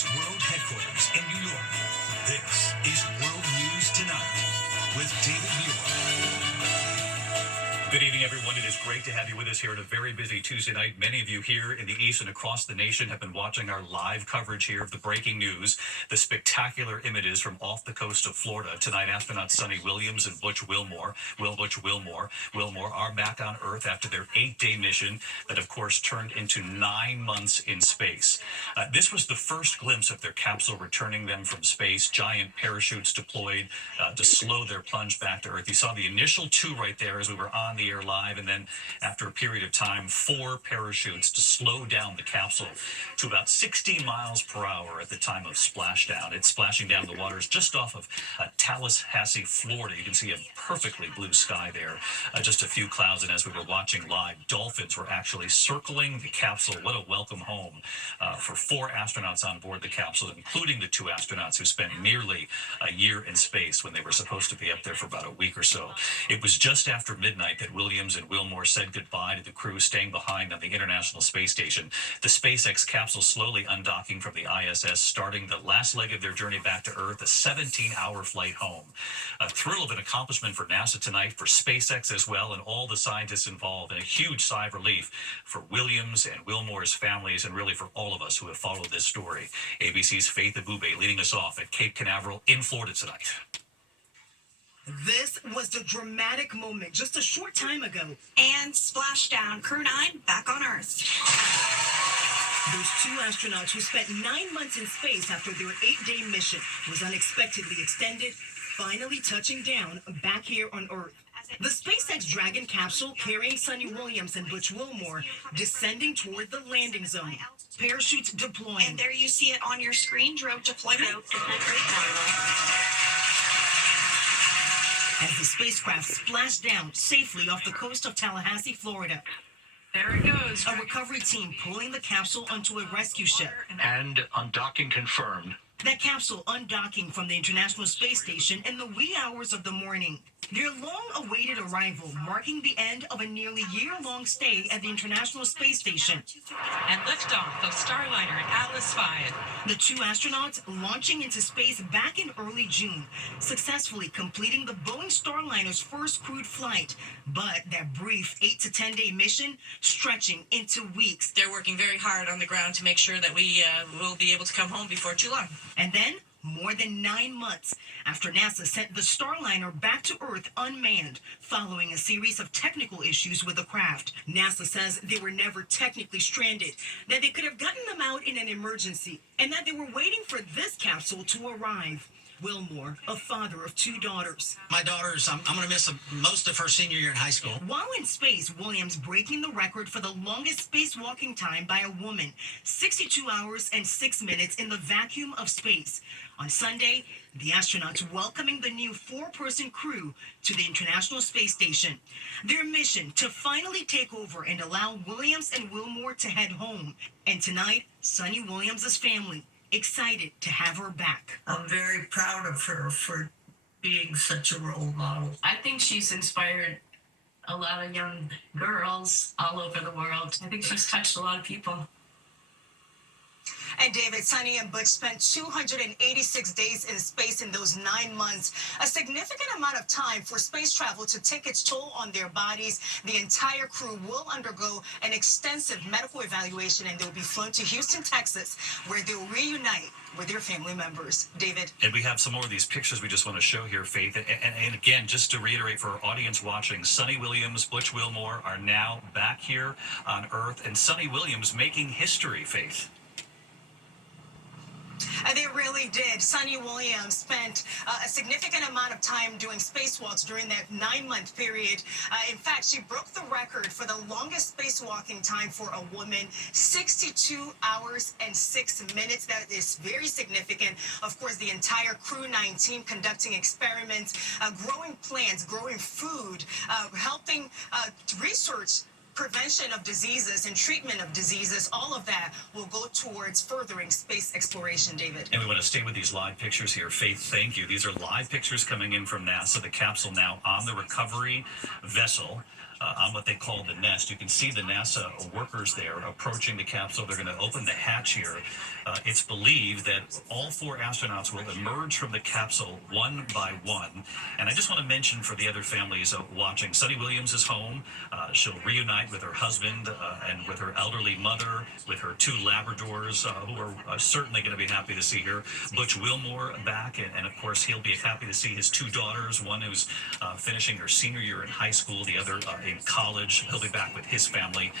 SpaceX World Headquarters in New York. This is World News Tonight with David Muir. Good evening, everyone. It is great to have you with us here on a very busy Tuesday night. Many of you here in the East and across the nation have been watching our live coverage here of the breaking news, the spectacular images from off the coast of Florida. Tonight, astronauts Sunny Williams and Butch Wilmore are back on Earth after their 8-day mission that, of course, turned into 9 months in space. This was the first glimpse of their capsule returning them from space. Giant parachutes deployed to slow their plunge back to Earth. You saw the initial 2 right there as we were on the air live, and then after a period of time, 4 parachutes to slow down the capsule to about 60 miles per hour at the time of splashdown. It's splashing down the waters just off of Tallahassee, Florida. You can see a perfectly blue sky there, just a few clouds, and as we were watching live, dolphins were actually circling the capsule. What a welcome home for 4 astronauts on board the capsule, including the 2 astronauts who spent nearly a year in space when they were supposed to be up there for about a week or so. It was just after midnight that Williams and Wilmore said goodbye to the crew staying behind on the International Space Station. The SpaceX capsule slowly undocking from the ISS, starting the last leg of their journey back to Earth, a 17-hour flight home. A thrill of an accomplishment for NASA tonight, for SpaceX as well, and all the scientists involved, and a huge sigh of relief for Williams and Wilmore's families, and really for all of us who have followed this story. ABC's Faith Abube leading us off at Cape Canaveral in Florida tonight. This was the dramatic moment just a short time ago. And splashdown, Crew 9 back on Earth. Those 2 astronauts who spent 9 months in space after their 8-day mission was unexpectedly extended, finally touching down back here on Earth. The SpaceX Dragon capsule carrying Sunny Williams and Butch Wilmore descending toward the landing zone. Parachutes deploying. And there you see it on your screen, drogue deployment. As the spacecraft splashed down safely off the coast of Tallahassee, Florida. There it goes. A recovery team pulling the capsule onto a rescue ship. And undocking confirmed. That capsule undocking from the International Space Station in the wee hours of the morning. Their long-awaited arrival marking the end of a nearly year-long stay at the International Space Station. And liftoff of Starliner at Atlas V. The 2 astronauts launching into space back in early June, successfully completing the Boeing Starliner's first crewed flight. But that brief 8 to 10-day mission stretching into weeks. They're working very hard on the ground to make sure that we will be able to come home before too long. And then, more than 9 months after NASA sent the Starliner back to Earth unmanned, following a series of technical issues with the craft. NASA says they were never technically stranded, that they could have gotten them out in an emergency, and that they were waiting for this capsule to arrive. Wilmore, a father of 2 daughters. My daughter's, I'm going to miss most of her senior year in high school. While in space, Williams breaking the record for the longest spacewalking time by a woman, 62 hours and 6 minutes in the vacuum of space. On Sunday, the astronauts welcoming the new 4-person crew to the International Space Station. Their mission to finally take over and allow Williams and Wilmore to head home. And tonight, Sunny Williams' family excited to have her back. I'm very proud of her for being such a role model. I think she's inspired a lot of young girls all over the world. I think she's touched a lot of people. And David, Sunny and Butch spent 286 days in space in those 9 months, a significant amount of time for space travel to take its toll on their bodies. The entire crew will undergo an extensive medical evaluation, and they'll be flown to Houston, Texas, where they'll reunite with their family members. David. And we have some more of these pictures we just want to show here, Faith. And again, just to reiterate for our audience watching, Sunny Williams, Butch Wilmore are now back here on Earth, and Sunny Williams making history, Faith. They really did. Sunny Williams spent a significant amount of time doing spacewalks during that 9-month period. In fact, she broke the record for the longest spacewalking time for a woman, 62 hours and 6 minutes. That is very significant. Of course, the entire Crew 9 team conducting experiments, growing plants, growing food, helping research prevention of diseases and treatment of diseases. All of that will go towards furthering space exploration, David. And we want to stay with these live pictures here. Faith, thank you. These are live pictures coming in from NASA, the capsule now on the recovery vessel. on what they call the nest. You can see the NASA workers there approaching the capsule. They're going to open the hatch here. It's believed that all 4 astronauts will emerge from the capsule one by one. And I just want to mention for the other families watching, Sunny Williams is home. She'll reunite with her husband and with her elderly mother, with her 2 Labradors, who are certainly going to be happy to see her. Butch Wilmore back, and of course he'll be happy to see his 2 daughters, one who's finishing her senior year in high school, the other in college. He'll be back with his family.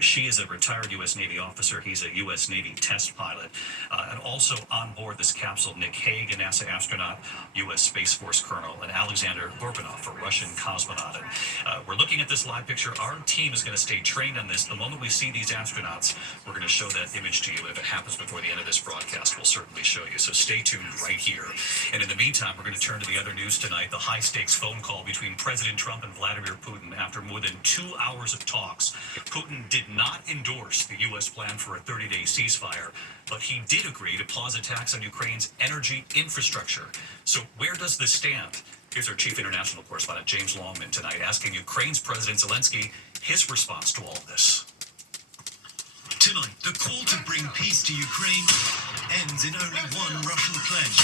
She is a retired U.S. Navy officer. He's a U.S. Navy test pilot. And also on board this capsule, Nick Hague, a NASA astronaut, U.S. Space Force colonel, and Alexander Gorbanov, a Russian cosmonaut. And we're looking at this live picture. Our team is going to stay trained on this. The moment we see these astronauts, we're going to show that image to you. If it happens before the end of this broadcast, we'll certainly show you. So stay tuned right here. And in the meantime, we're going to turn to the other news tonight. The high-stakes phone call between President Trump and Vladimir Putin after more than 2 hours of talks. Putin did not endorse the U.S. plan for a 30-day ceasefire, but he did agree to pause attacks on Ukraine's energy infrastructure. So where does this stand? Here's our chief international correspondent, James Longman, tonight, asking Ukraine's President Zelensky his response to all of this. Tonight, the call to bring peace to Ukraine ends in only one Russian pledge: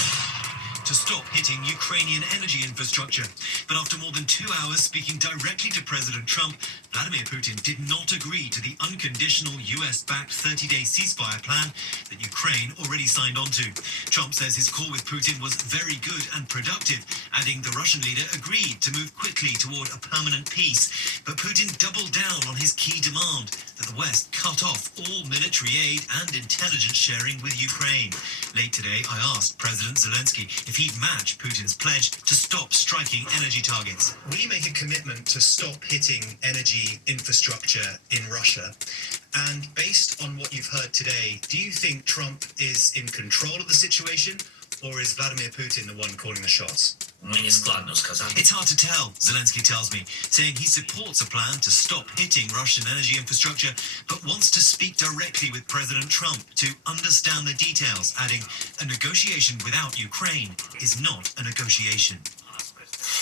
to stop hitting Ukrainian energy infrastructure. But after more than 2 hours speaking directly to President Trump, Vladimir Putin did not agree to the unconditional US-backed 30-day ceasefire plan that Ukraine already signed on to. Trump says his call with Putin was very good and productive, adding the Russian leader agreed to move quickly toward a permanent peace. But Putin doubled down on his key demand that the West cut off all military aid and intelligence sharing with Ukraine. Late today, I asked President Zelensky if he'd match Putin's pledge to stop striking energy targets. Will you make a commitment to stop hitting energy infrastructure in Russia? And based on what you've heard today, do you think Trump is in control of the situation, or is Vladimir Putin the one calling the shots? It's hard to tell, Zelensky tells me, saying he supports a plan to stop hitting Russian energy infrastructure, but wants to speak directly with President Trump to understand the details, adding, a negotiation without Ukraine is not a negotiation.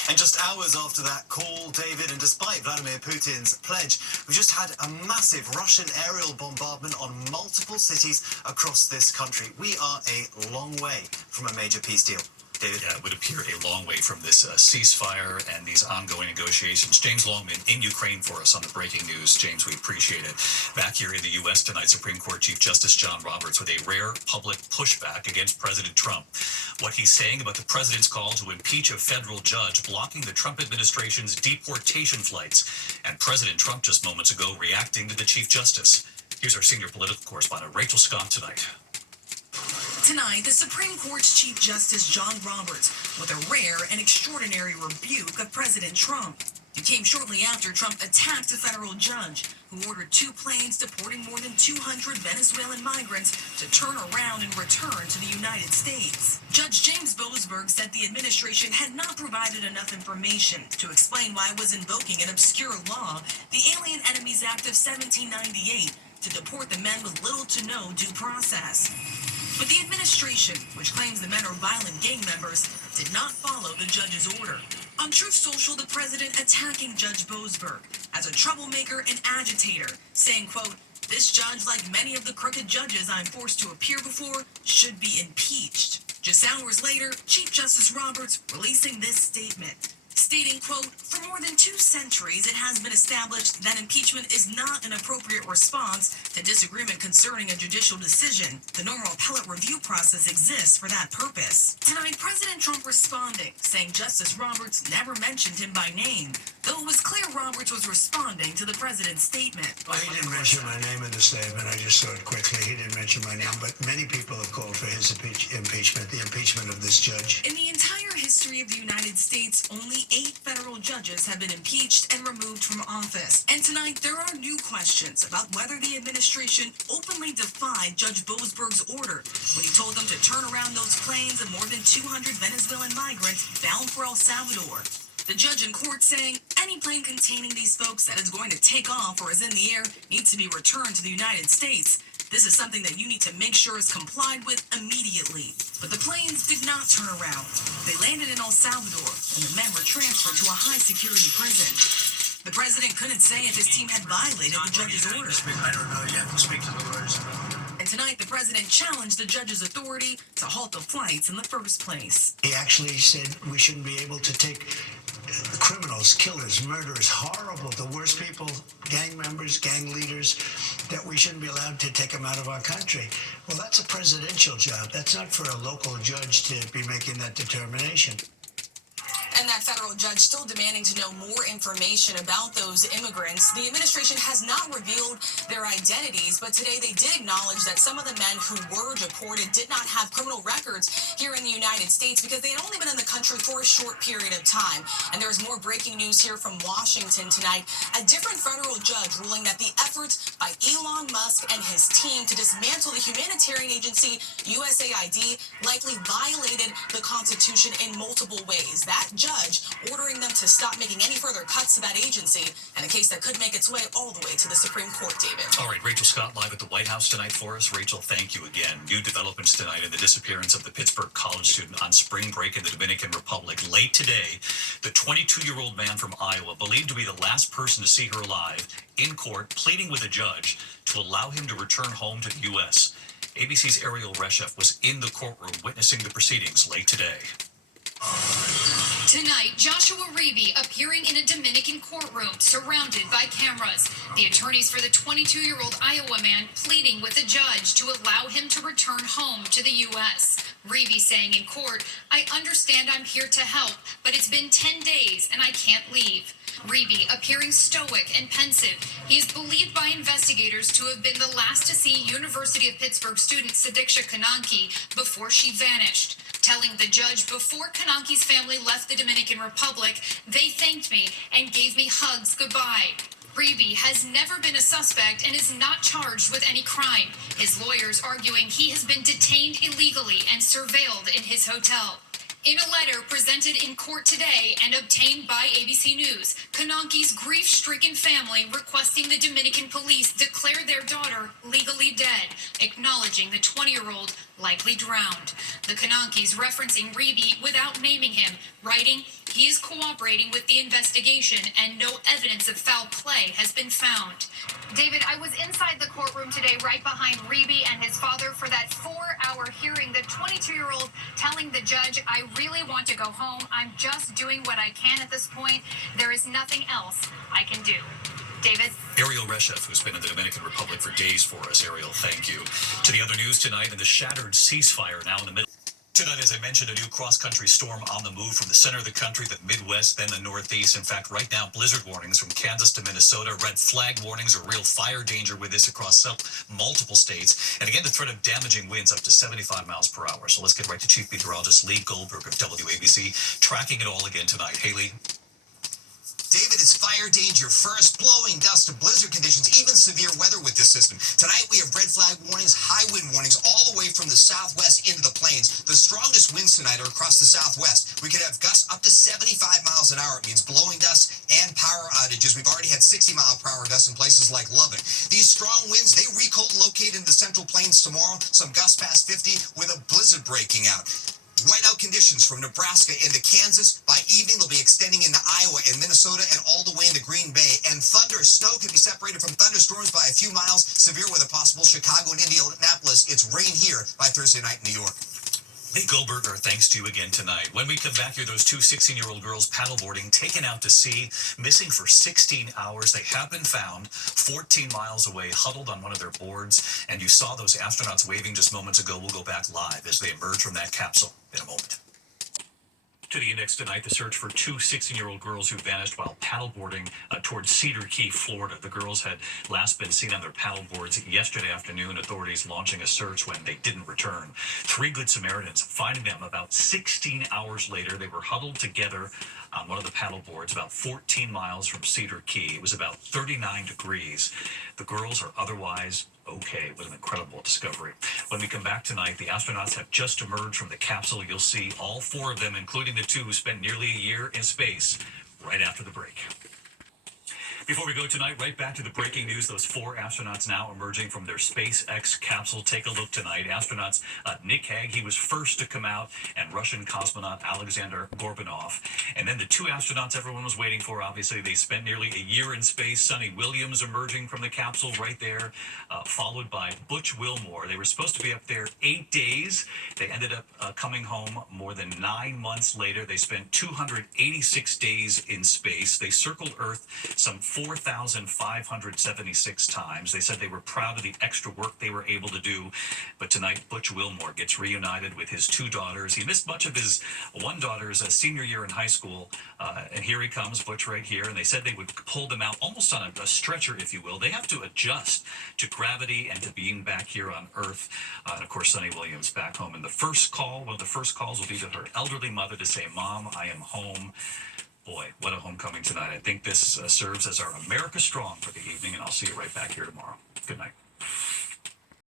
And just hours after that call, David, and despite Vladimir Putin's pledge, we've just had a massive Russian aerial bombardment on multiple cities across this country. We are a long way from a major peace deal. David? Yeah, it would appear a long way from this ceasefire and these ongoing negotiations. James Longman in Ukraine for us on the breaking news. James, we appreciate it. Back here in the U.S. tonight, Supreme Court Chief Justice John Roberts with a rare public pushback against President Trump. What he's saying about the president's call to impeach a federal judge blocking the Trump administration's deportation flights. And President Trump just moments ago reacting to the Chief Justice. Here's our senior political correspondent, Rachel Scott, tonight. Tonight, the Supreme Court's Chief Justice John Roberts with a rare and extraordinary rebuke of President Trump. It came shortly after Trump attacked a federal judge who ordered 2 planes deporting more than 200 Venezuelan migrants to turn around and return to the United States. Judge James Boasberg said the administration had not provided enough information to explain why it was invoking an obscure law, the Alien Enemies Act of 1798, to deport the men with little to no due process. But the administration, which claims the men are violent gang members, did not follow the judge's order. On Truth Social, the president attacking Judge Boasberg as a troublemaker and agitator, saying, quote, "This judge, like many of the crooked judges I'm forced to appear before, should be impeached." Just hours later, Chief Justice Roberts releasing this statement, stating, quote, "For more than 2 centuries, it has been established that impeachment is not an appropriate response to disagreement concerning a judicial decision. The normal appellate review process exists for that purpose." Tonight, President Trump responding, saying Justice Roberts never mentioned him by name, though it was clear Roberts was responding to the president's statement. Well, he didn't mention my name in the statement. I just saw it quickly. He didn't mention my name, but many people have called for his impeachment, the impeachment of this judge. In the entire history of the United States, only 8 federal judges have been impeached and removed from office. And tonight, there are new questions about whether the administration openly defied Judge Boasberg's order when he told them to turn around those planes of more than 200 Venezuelan migrants bound for El Salvador. The judge in court saying any plane containing these folks that is going to take off or is in the air needs to be returned to the United States. This is something that you need to make sure is complied with immediately. But the planes did not turn around. They landed in El Salvador, and the men were transferred to a high-security prison. The president couldn't say if his team had violated the judge's order. I don't know. You have to speak to the lawyers about it. And tonight, the president challenged the judge's authority to halt the flights in the first place. He actually said we shouldn't be able to take criminals, killers, murderers, horrible, the worst people, gang members, gang leaders, that we shouldn't be allowed to take them out of our country. Well, that's a presidential job. That's not for a local judge to be making that determination. And that federal judge still demanding to know more information about those immigrants. The administration has not revealed their identities, but today they did acknowledge that some of the men who were deported did not have criminal records here in the United States because they had only been in the country for a short period of time. And there's more breaking news here from Washington tonight. A different federal judge ruling that the efforts by Elon Musk and his team to dismantle the humanitarian agency USAID likely violated the Constitution in multiple ways. That judge ordering them to stop making any further cuts to that agency, and a case that could make its way all the way to the Supreme Court, David. All right, Rachel Scott live at the White House tonight for us. Rachel, thank you again. New developments tonight in the disappearance of the Pittsburgh college student on spring break in the Dominican Republic. Late today, the 22-year-old man from Iowa, believed to be the last person to see her alive, in court pleading with a judge to allow him to return home to the U.S. ABC's Ariel Reshef was in the courtroom witnessing the proceedings late today. Tonight, Joshua Reeby appearing in a Dominican courtroom surrounded by cameras. The attorneys for the 22-year-old Iowa man pleading with the judge to allow him to return home to the U.S. Reeby saying in court, "I understand I'm here to help, but it's been 10 days and I can't leave." Reeby appearing stoic and pensive. He is believed by investigators to have been the last to see University of Pittsburgh student Sadiksha Kananki before she vanished. Telling the judge before Kananki's family left the Dominican Republic, "They thanked me and gave me hugs goodbye." Reeby has never been a suspect and is not charged with any crime. His lawyers arguing he has been detained illegally and surveilled in his hotel. In a letter presented in court today and obtained by ABC News, Kananki's grief-stricken family requesting the Dominican police declare their daughter legally dead, acknowledging the 20-year-old likely drowned. The Kanankis referencing Reeby without naming him, writing, "He is cooperating with the investigation and no evidence of foul play has been found." David, I was inside the courtroom today right behind Reeby and his father for that 4-hour hearing. The 22-year-old telling the judge, "I really want to go home. I'm just doing what I can at this point. There is nothing else I can do." David? Ariel Reshef, who's been in the Dominican Republic for days for us. Ariel, thank you. To the other news tonight, and the shattered ceasefire now in the middle. Tonight, as I mentioned, a new cross-country storm on the move from the center of the country, the Midwest, then the Northeast. In fact, right now, blizzard warnings from Kansas to Minnesota, red flag warnings, or real fire danger with this across multiple states. And again, the threat of damaging winds up to 75 miles per hour. So let's get right to Chief Meteorologist Lee Goldberg of WABC, tracking it all again tonight. Hey, Lee. David, it's fire danger first, blowing dust to blizzard conditions, even severe weather with this system. Tonight we have red flag warnings, high wind warnings all the way from the southwest into the plains. The strongest winds tonight are across the southwest. We could have gusts up to 75 miles an hour. It means blowing dust and power outages. We've already had 60-mile-per-hour gusts in places like Lubbock. These strong winds, they relocate into the central plains tomorrow, some gusts past 50 with a blizzard breaking out. Whiteout conditions from Nebraska into Kansas. By evening, they'll be extending into Iowa and Minnesota and all the way into Green Bay. And thunder, snow can be separated from thunderstorms by a few miles. Severe weather possible. Chicago and Indianapolis. It's rain here by Thursday night in New York. Lee Goldberg, our thanks to you again tonight. When we come back here, those two 16-year-old girls paddleboarding taken out to sea, missing for 16 hours. They have been found 14 miles away, huddled on one of their boards. And you saw those astronauts waving just moments ago. We'll go back live as they emerge from that capsule in a moment. To the index tonight, the search for two 16-year-old girls who vanished while paddleboarding towards Cedar Key, Florida. The girls had last been seen on their paddleboards yesterday afternoon, authorities launching a search when they didn't return. Three Good Samaritans finding them about 16 hours later. They were huddled together on one of the paddleboards about 14 miles from Cedar Key. It was about 39 degrees. The girls are otherwise okay. What an incredible discovery. When we come back tonight, the astronauts have just emerged from the capsule. You'll see all four of them, including the two who spent nearly a year in space, right after the break. Before we go tonight, right back to the breaking news. Those 4 astronauts now emerging from their SpaceX capsule. Take a look tonight. Astronauts Nick Hague, he was first to come out, and Russian cosmonaut Alexander Gorbanov. And then the 2 astronauts everyone was waiting for, obviously, they spent nearly a year in space. Sonny Williams emerging from the capsule right there, followed by Butch Wilmore. They were supposed to be up there 8 days. They ended up coming home more than 9 months later. They spent 286 days in space. They circled Earth some 4,576 times. They said they were proud of the extra work they were able to do. But tonight, Butch Wilmore gets reunited with his 2 daughters. He missed much of his one daughter's senior year in high school. And here he comes, Butch right here. And they said they would pull them out almost on a stretcher, if you will. They have to adjust to gravity and to being back here on Earth. And of course, Sonny Williams back home. And the first call, one of the first calls will be to her elderly mother to say, "Mom, I am home." Boy, what a homecoming tonight. I think this serves as our America Strong for the evening, and I'll see you right back here tomorrow. Good night.